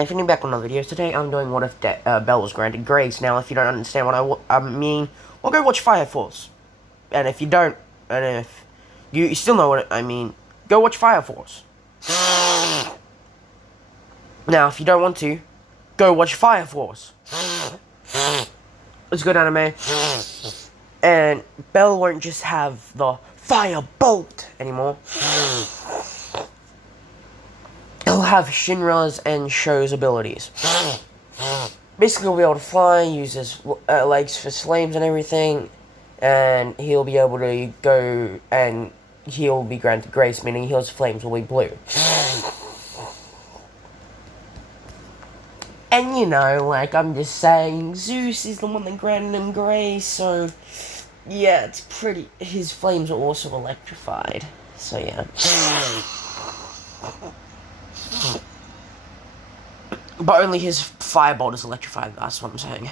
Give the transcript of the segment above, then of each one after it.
If you're new back on another video, today I'm doing what if Belle was granted grace. Now, if you don't understand what I mean, well, go watch Fire Force. And if you don't, and if you still know what I mean, go watch Fire Force. Now, if you don't want to, go watch Fire Force. It's good anime. And Belle won't just have the fire bolt anymore. He'll have Shinra's and Sho's abilities. Basically, he'll be able to fly, use his legs for flames and everything, and he'll be able to go and he'll be granted grace, meaning his flames will be blue. And you know, like I'm just saying, Zeus is the one that granted him grace, so yeah, it's pretty. His flames are also electrified, so yeah. But only his firebolt is electrified, that's what I'm saying.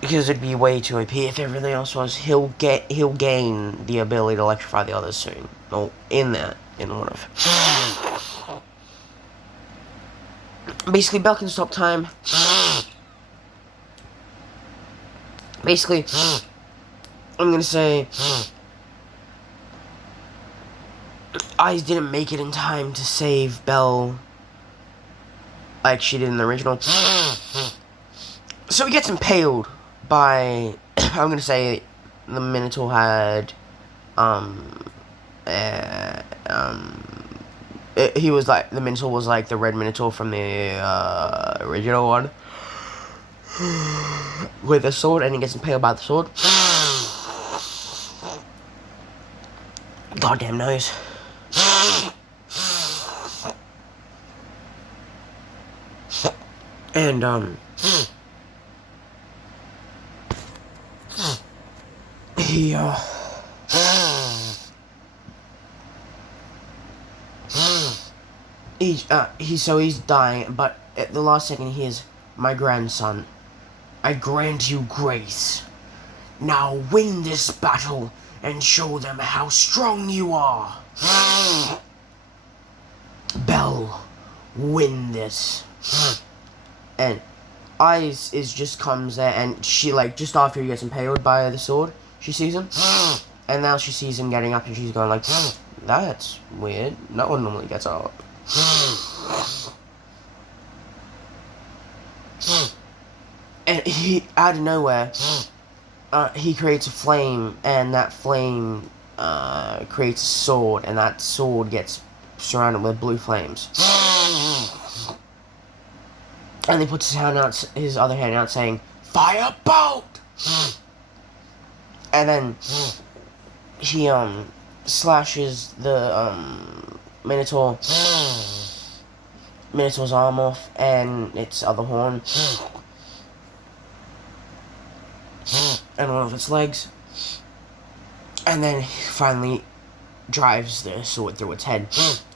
Because it'd be way too OP if everything else was. He'll gain the ability to electrify the others soon. Well, in one of. Basically, Belle can stop time. Basically, I'm gonna say Eyes didn't make it in time to save Belle like she did in the original. So he gets impaled by, I'm gonna say, the Minotaur had, he was like, the Minotaur was like the red Minotaur from the, original one. With a sword, and he gets impaled by the sword. Goddamn nose. And, he's dying, but at the last second he hears, "My grandson, I grant you grace. Now win this battle and show them how strong you are. Belle, win this." And Eyes just comes there, and she, like, just after he gets impaled by the sword, she sees him. And now she sees him getting up, and she's going like, "That's weird. No one normally gets up." And he, out of nowhere, he creates a flame, and that flame creates a sword, and that sword gets surrounded with blue flames. And he puts his other hand out saying, "Fire bolt!" And then he slashes the Minotaur's arm off and its other horn. And one of its legs. And then he finally drives the sword through its head.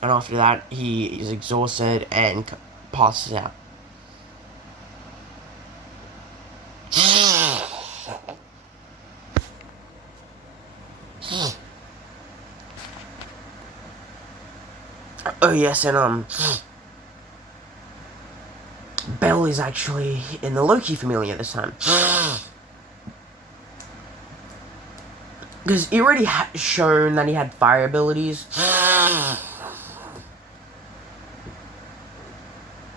And after that, he is exhausted and passes out. Oh yes, and Belle is actually in the Loki Familia this time. Because he already shown that he had fire abilities.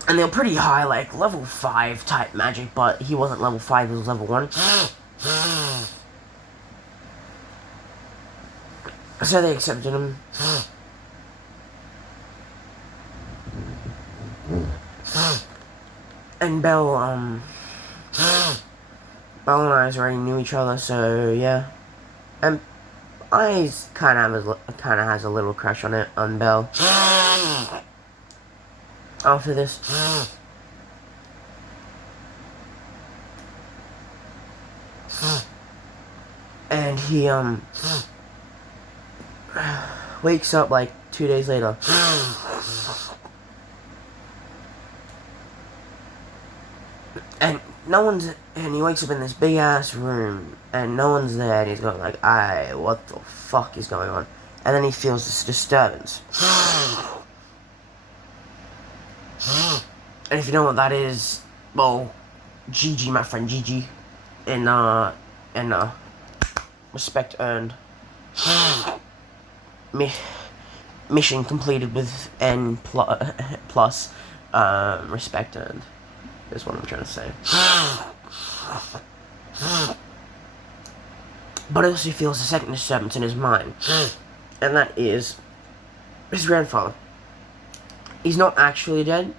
And they were pretty high, like level 5 type magic, but he wasn't level 5, he was level 1. So they accepted him. And Belle and Eyes already knew each other, so yeah. And Eyes kind of has a little crush on Belle. After this. And he wakes up like 2 days later. And he wakes up in this big ass room, and no one's there, and he's going like, what the fuck is going on? And then he feels this disturbance. And if you know what that is, well, GG, my friend, GG. And respect earned. Mission completed with N plus respect earned. Is what I'm trying to say. But also he feels a second disturbance in his mind. And that is his grandfather. He's not actually dead.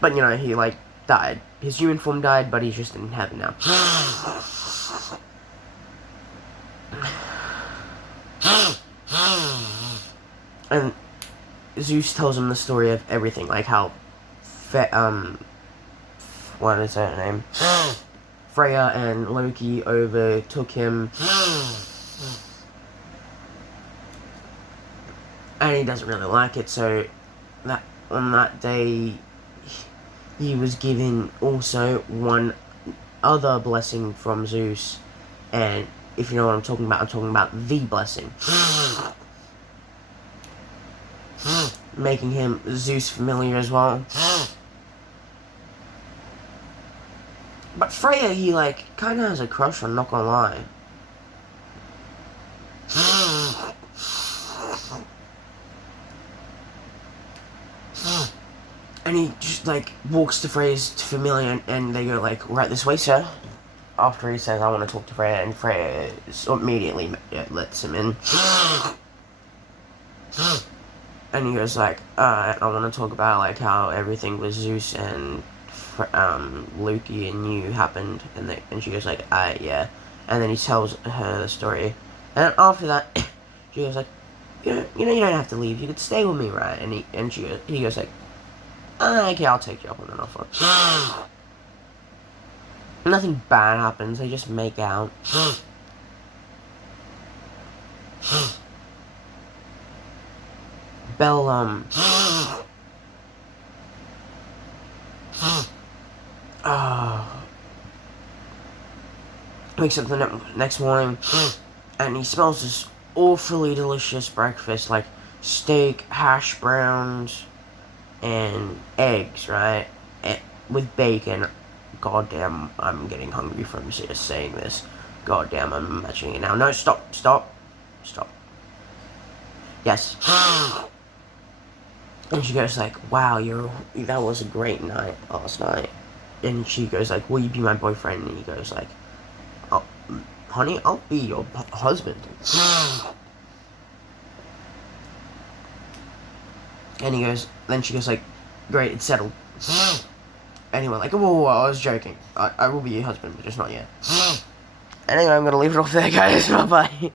But, you know, he, like, died. His human form died, but he's just in heaven now. And Zeus tells him the story of everything, like how, what is her name? Freya and Loki overtook him. And he doesn't really like it, so that on that day he was given also one other blessing from Zeus. And if you know what I'm talking about the blessing. Making him Zeus familiar as well. But Freya, he, like, kinda has a crush on, not gonna lie. And he just, like, walks to Freya's familiar, and they go, like, right this way, sir. After he says, I want to talk to Freya, and Freya immediately lets him in. And he goes, like, I want to talk about, like, how everything with Zeus and Loki and you happened. And she goes, like, yeah. And then he tells her the story. And after that, she goes, like, you know, you don't have to leave. You could stay with me, right? And he goes, like, okay, I'll take you up on an offer. Nothing bad happens. They just make out. Belle, wakes up the next morning, and he smells this awfully delicious breakfast, like steak, hash browns, and eggs, right? With bacon. Goddamn, I'm getting hungry from just saying this. Goddamn, I'm imagining it now. No, stop. Yes. And she goes like, wow, that was a great night last night. And she goes like, will you be my boyfriend? And he goes like, oh, honey, I'll be your husband. And then she goes like, great, it's settled. And he went like, whoa, I was joking. I will be your husband, but just not yet. Anyway, I'm gonna leave it off there, guys. Bye-bye.